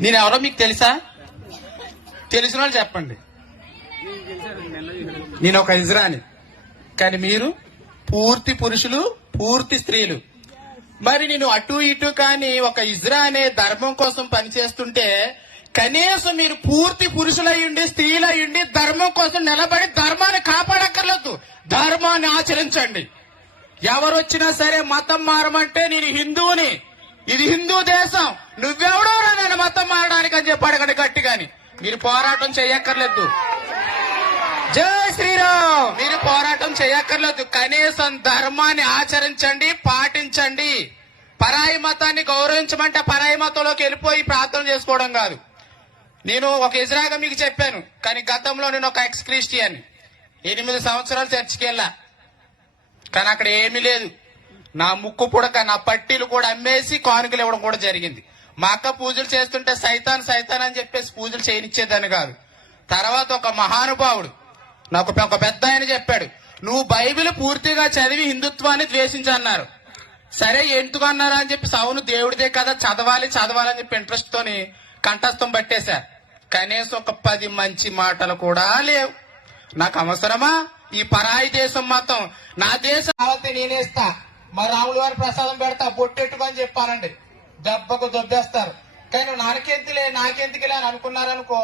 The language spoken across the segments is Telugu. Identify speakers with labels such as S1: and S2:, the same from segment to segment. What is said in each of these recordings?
S1: నేను ఎవరో మీకు తెలుసా? తెలిసిన వాళ్ళు చెప్పండి. నేను ఒక ఇజ్రాని. కానీ మీరు పూర్తి పురుషులు పూర్తి స్త్రీలు. మరి నేను అటు ఇటు కానీ ఒక ఇజ్రా అనే ధర్మం కోసం పనిచేస్తుంటే కనీసం మీరు పూర్తి పురుషులయ్యుండి స్త్రీలయ్యుండి ధర్మం కోసం నిలబడి ధర్మాన్ని కాపాడక్కర్లేదు. ధర్మాన్ని ఆచరించండి. ఎవరు వచ్చినా సరే మతం మారమంటే నేను హిందువుని. ఇది హిందూ దేశం. నువ్వెవడో నేను మతం మారడానికి అని చెప్పి గట్టి గట్టిగాని. మీరు పోరాటం చేయక్కర్లేదు. జై శ్రీరామ్. మీరు పోరాటం చేయక్కర్లేదు. కనీసం ధర్మాన్ని ఆచరించండి పాటించండి. పరాయి మతాన్ని గౌరవించమంటే పరాయి మతంలోకి వెళ్ళిపోయి ప్రార్థన చేసుకోవడం కాదు. నేను ఒక ఇజ్రాగా మీకు చెప్పాను కానీ గతంలో నేను ఒక ఎక్స్ క్రిస్టియన్ ఎనిమిది సంవత్సరాలు చర్చికి వెళ్ళా. కానీ అక్కడ ఏమీ లేదు. నా ముక్కు పుడక నా పట్టీలు కూడా అమ్మేసి కానుకలు ఇవ్వడం కూడా జరిగింది. మా అక్క పూజలు చేస్తుంటే సైతాన్ సైతాన్ అని చెప్పేసి పూజలు చేయనిచ్చేదాన్ని కాదు. తర్వాత ఒక మహానుభావుడు నాకు ఒక పెద్ద ఆయన చెప్పాడు నువ్వు బైబిల్ పూర్తిగా చదివి హిందుత్వాన్ని ద్వేషించన్నారు. సరే ఎందుకు అన్నారా? అని చెప్పి సౌను దేవుడిదే కదా చదవాలి చదవాలని చెప్పి ఇంట్రెస్ట్ తోని కంఠస్థం పట్టేశారు కనీసం ఒక పది మంచి మాటలు కూడా లేవు. నాకు అవసరమా? ఈ పరాయి దేశం మాత్రం నా దేశం నేనేస్తా మా రాముల వారి ప్రసాదం పెడతా బొట్టెట్టుకొని చెప్పానండి దెబ్బకు దొబ్బేస్తారు. కానీ నాకెందుకులే నాకెందుకులే అని అనుకున్నారనుకో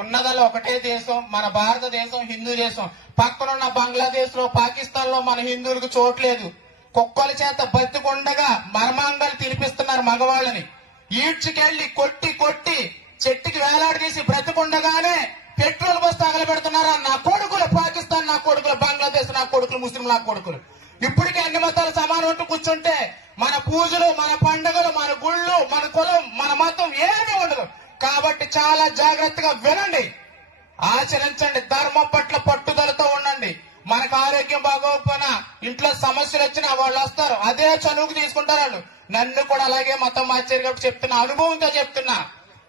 S1: ఉన్నదల్లా ఒకటే దేశం మన భారతదేశం హిందూ దేశం. పక్కనున్న బంగ్లాదేశ్లో పాకిస్తాన్లో మన హిందువులకు చోట్లేదు కుక్కల చేత బతికుండగా మర్మాంగాలు తినిపిస్తున్నారు మగవాళ్ళని. ఈడ్చుకెళ్ళి కొట్టి కొట్టి చెట్టుకి వేలాడదీసి బ్రతికుండగానే పెట్రోల్ బస్ తగలబెడుతున్నారా. నా కొడుకులు పాకిస్తాన్ నా కొడుకులు బంగ్లాదేశ్ నా కొడుకులు ముస్లిం నా కొడుకులు. ఇప్పటికే అన్ని మతాలు సమానం అంటూ కూర్చుంటే మన పూజలు మన పండుగలు మన గుళ్ళు మన కులం మన మతం ఏమీ ఉండదు. కాబట్టి చాలా జాగ్రత్తగా వినండి. ఆచరించండి. ధర్మం పట్ల పట్టుదలతో ఉండండి. మనకు ఆరోగ్యం బాగోకపోయినా ఇంట్లో సమస్యలు వచ్చినా వాళ్ళు వస్తారు. అదే చనువుకు తీసుకుంటారు వాళ్ళు. నన్ను కూడా అలాగే మతం మార్చారు కాబట్టి చెప్తున్నా. అనుభవంతో చెప్తున్నా.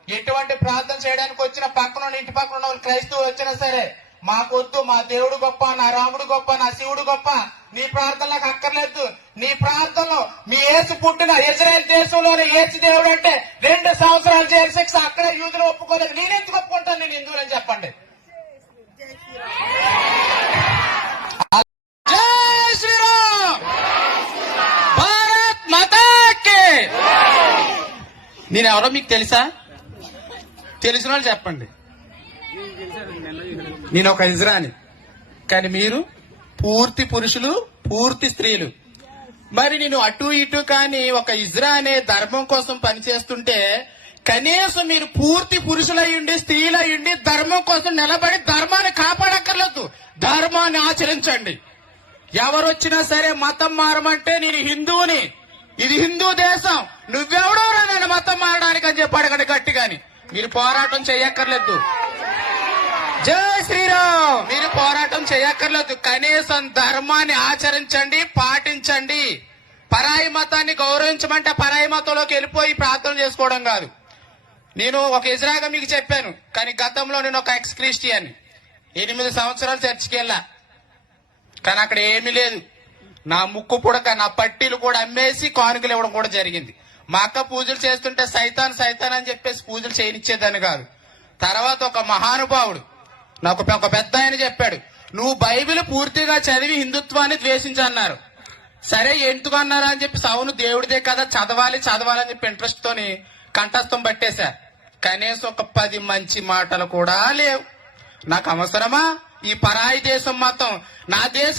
S1: ఎటువంటి ప్రార్థన చేయడానికి వచ్చిన పక్కన ఇంటి పక్కన ఉన్న వాళ్ళు క్రైస్తవు వచ్చినా సరే మాకొద్దు మా దేవుడు గొప్ప నా రాముడు గొప్ప నా శివుడు గొప్ప. నీ ప్రార్థన నాకు అక్కర్లేదు. నీ ప్రార్థనలో మీ ఏసు పుట్టిన ఇజ్రాయల్ దేశంలోని ఏసు దేవుడు అంటే రెండు సంవత్సరాలు జైలు శిక్ష అక్కడే యూదులు ఒప్పుకోలేదు. నేనెందుకు ఒప్పుకుంటాను? నేను హిందువులని చెప్పండి. జై శ్రీరామ్! భారత్ నేను ఎవరో మీకు తెలుసా? తెలిసిన వాళ్ళు చెప్పండి. నేను ఒక ఇజ్రాని. కానీ మీరు పూర్తి పురుషులు పూర్తి స్త్రీలు. మరి నేను అటు ఇటు కానీ ఒక ఇజ్రా అనే ధర్మం కోసం పనిచేస్తుంటే కనీసం మీరు పూర్తి పురుషులయ్యుండి స్త్రీలయ్యుండి ధర్మం కోసం నిలబడి ధర్మాన్ని కాపాడక్కర్లేదు. ధర్మాన్ని ఆచరించండి. ఎవరు వచ్చినా సరే మతం మారమంటే నేను హిందువుని. ఇది హిందూ దేశం. నువ్వెవడో నేను మతం మారడానికి అని చెప్పాడు కానీ గట్టి గట్టిగాని. మీరు పోరాటం చేయక్కర్లేదు. జై శ్రీరామ్. మీరు పోరాటం చేయక్కర్లేదు. కనీసం ధర్మాన్ని ఆచరించండి పాటించండి. పరాయి మతాన్ని గౌరవించమంటే పరాయి మతంలోకి వెళ్ళిపోయి ప్రార్థన చేసుకోవడం కాదు. నేను ఒక ఇజ్రాగా మీకు చెప్పాను కానీ గతంలో నేను ఒక ఎక్స్ క్రిస్టియన్ ఎనిమిది సంవత్సరాలు చర్చికి వెళ్ళా. కానీ అక్కడ ఏమీ లేదు. నా ముక్కు పుడక నా పట్టీలు కూడా అమ్మేసి కానుకలు ఇవ్వడం కూడా జరిగింది. మా అక్క పూజలు చేస్తుంటే సైతాన్ సైతాన్ అని చెప్పేసి పూజలు చేయనిచ్చేదాన్ని కాదు. తర్వాత ఒక మహానుభావుడు నాకు ఒక పెద్ద ఆయన చెప్పాడు నువ్వు బైబిల్ పూర్తిగా చదివి హిందుత్వాన్ని ద్వేషించన్నారు. సరే ఎందుకు అన్నారా? అని చెప్పి సౌను దేవుడిదే కదా చదవాలి చదవాలి అని చెప్పి ఇంట్రెస్ట్ తోని కంఠస్థం పట్టేశా. కనీసం ఒక పది మంచి మాటలు కూడా లేవు. నాకు అవసరమా? ఈ పరాయి దేశం మాత్రం నా దేశం